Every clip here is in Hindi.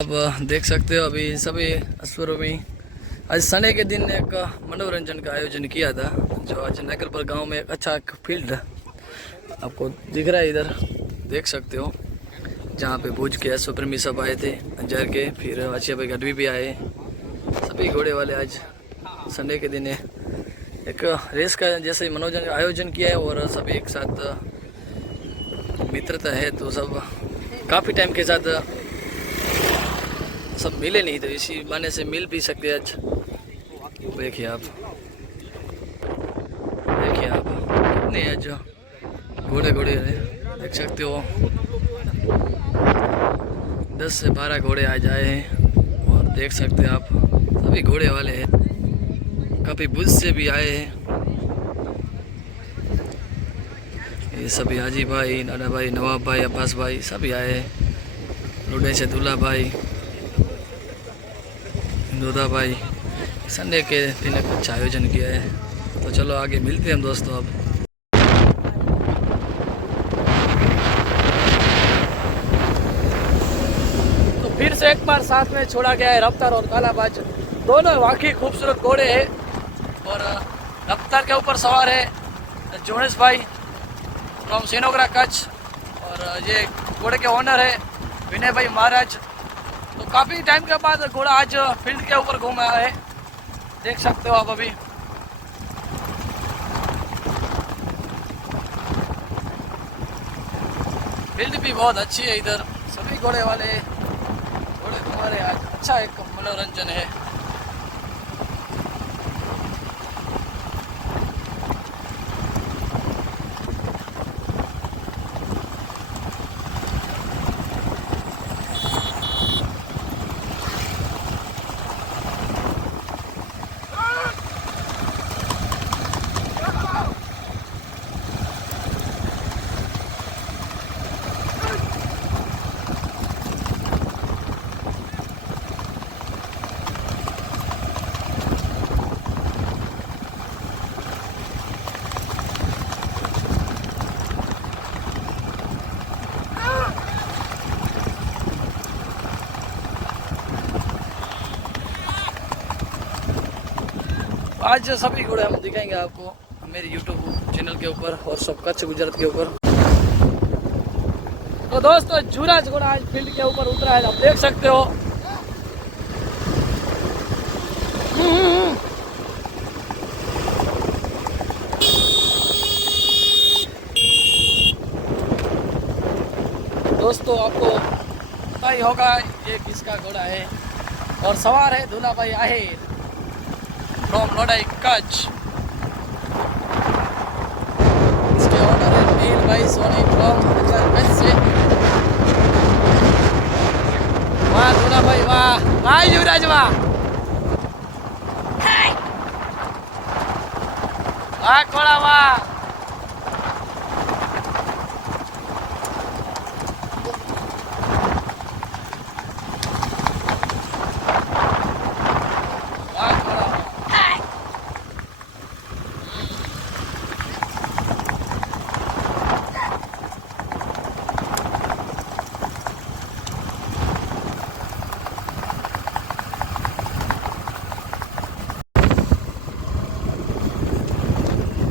अब देख सकते हो अभी सभी अश्वरों में आज संडे के दिन एक मनोरंजन का आयोजन किया था। जो आज नकलपुर गांव में एक अच्छा फील्ड आपको दिख रहा है, इधर देख सकते हो, जहां पे भूज के अश्व प्रेमी सब आए थे अंजार के, फिर आचिया भाई गढ़वी भी आए। सभी घोड़े वाले आज संडे के दिन एक रेस का जैसे मनोरंजन का आयोजन किया है और सब एक साथ मित्रता है, तो सब काफ़ी टाइम के साथ सब मिले नहीं, तो इसी बहाने से मिल भी सकते आज। देखिए आप कितने आज घोड़े देख सकते हो, 10 से 12 घोड़े आज आए हैं और देख सकते हैं आप सभी घोड़े वाले हैं। काफ़ी भुज से भी आए हैं, ये सभी हाजी भाई, नाना भाई, नवाब भाई, अब्बास भाई सभी आए हैं। लुडे से दूल्हा भाई, दोदा भाई, संडे के दिन एक अच्छा आयोजन किया है। तो चलो आगे मिलते हैं हम दोस्तों। अब तो फिर से एक बार साथ में छोड़ा गया है रफ्तार और कालाबाज, दोनों वाकई खूबसूरत घोड़े हैं। और रफ्तार के ऊपर सवार है जोनेश भाई फ्रॉम श्रीनोगरा कच्छ, और ये घोड़े के ओनर है विनय भाई महाराज। तो काफ़ी टाइम के बाद घोड़ा आज फील्ड के ऊपर घूम आया है, देख सकते हो आप। अभी फील्ड भी बहुत अच्छी है, इधर सभी घोड़े वाले घोड़े घुमा रहे। आज अच्छा एक मनोरंजन है। आज सभी घोड़े हम दिखाएंगे आपको मेरे YouTube चैनल के ऊपर और सब कच्छ गुजरात के ऊपर। तो दोस्तों जुराज घोड़ा आज फील्ड के ऊपर उतरा है, आप देख सकते हो। दोस्तों आपको पता ही होगा ये किसका घोड़ा है, और सवार है दूल्हा भाई आहेर फ्रॉम लोडाई कच्छ। इसके ऑर्डर है नील भाई सोनी फ्रॉम कच्छ से। वाह दूल्हा भाई वाह, वाह युवराज वाह, वाह घोड़ा वाह।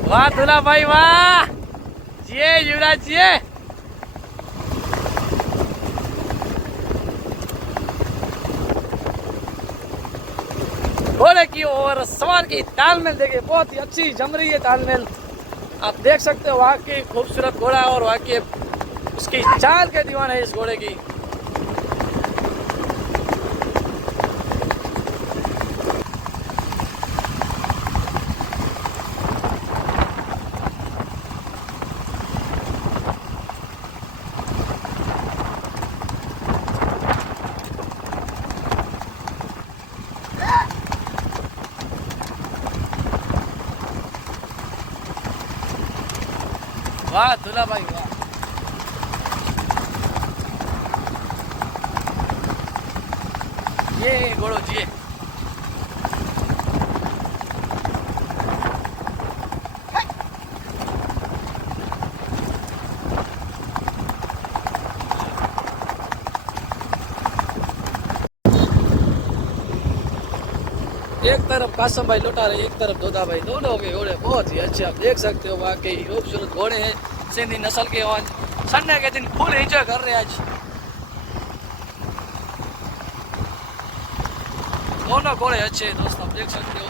वाह दूल्हा भाई वाह, जिए युवराज जिए। घोड़े की और सवार की तालमेल देखिए, बहुत ही अच्छी जम रही है तालमेल। आप देख सकते हो वहाँ की खूबसूरत घोड़ा और वहाँ की उसकी चाल के दीवान है इस घोड़े की। वाह दूल्हा भाई वाह, ये घोड़ो जी। एक तरफ कासम भाई लौटा रहे, एक तरफ दोदा भाई, दोनों के घोड़े बहुत ही अच्छे, आप देख सकते हो, वाकई खूबसूरत घोड़े हैं सिंधी नस्ल के। और संडे के दिन फुल एंजॉय कर रहे हैं आज दोनों घोड़े अच्छे हैं दोस्त, आप देख सकते हो।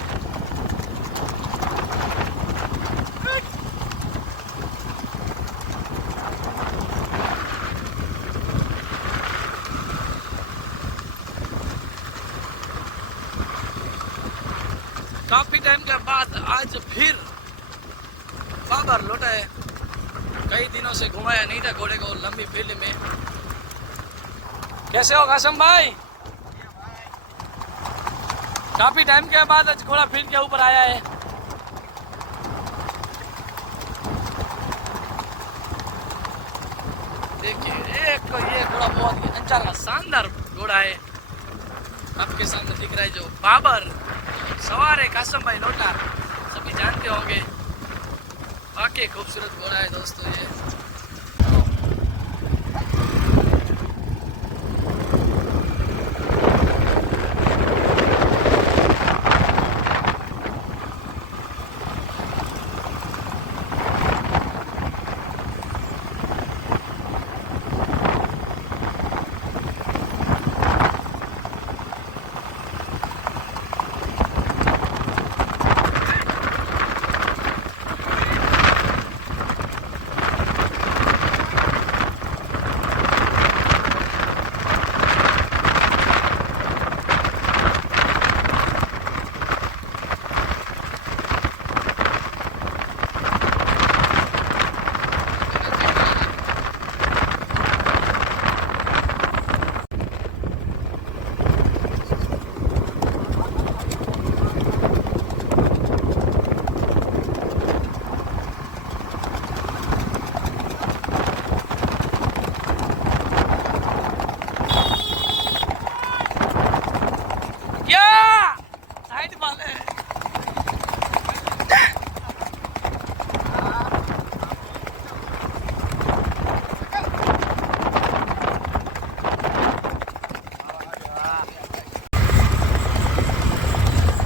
काफी टाइम के बाद आज फिर बाबर लौटा है, कई दिनों से घुमाया नहीं था घोड़े को लंबी फील्ड में। कैसे हो कासम भाई? काफी टाइम के बाद आज घोड़ा फील्ड के ऊपर आया है। देखिए एक ये घोड़ा बहुत ही अच्छा शानदार घोड़ा है, आपके सामने दिख रहा है जो बाबर सवार है कासम भाई लोटा, सभी जानते होंगे। वाकई खूबसूरत घोड़ा है दोस्तों ये।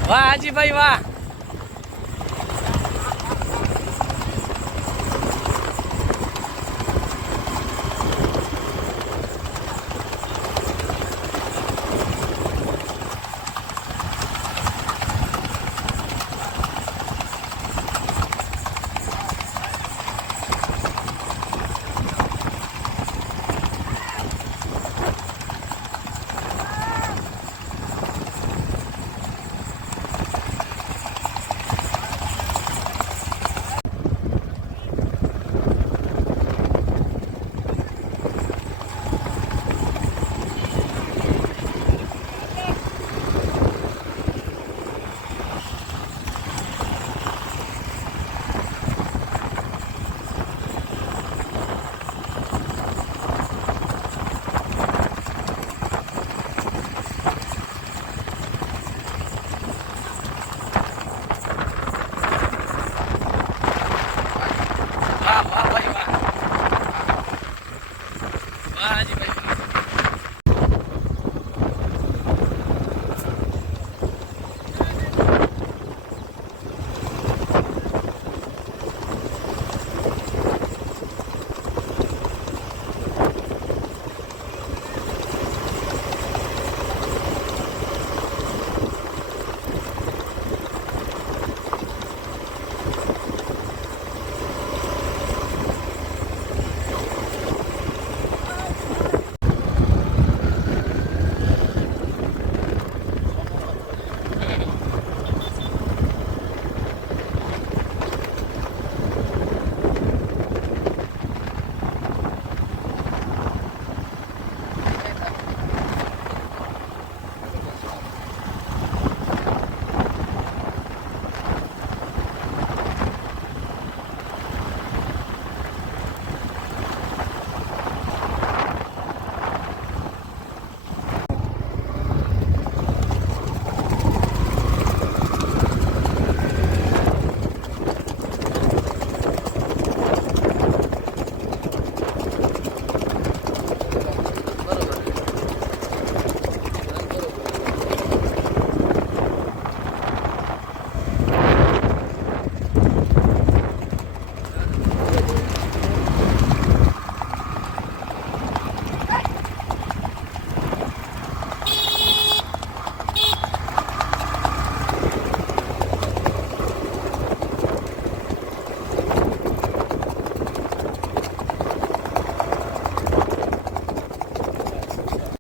वाह हाजी भाई वाह।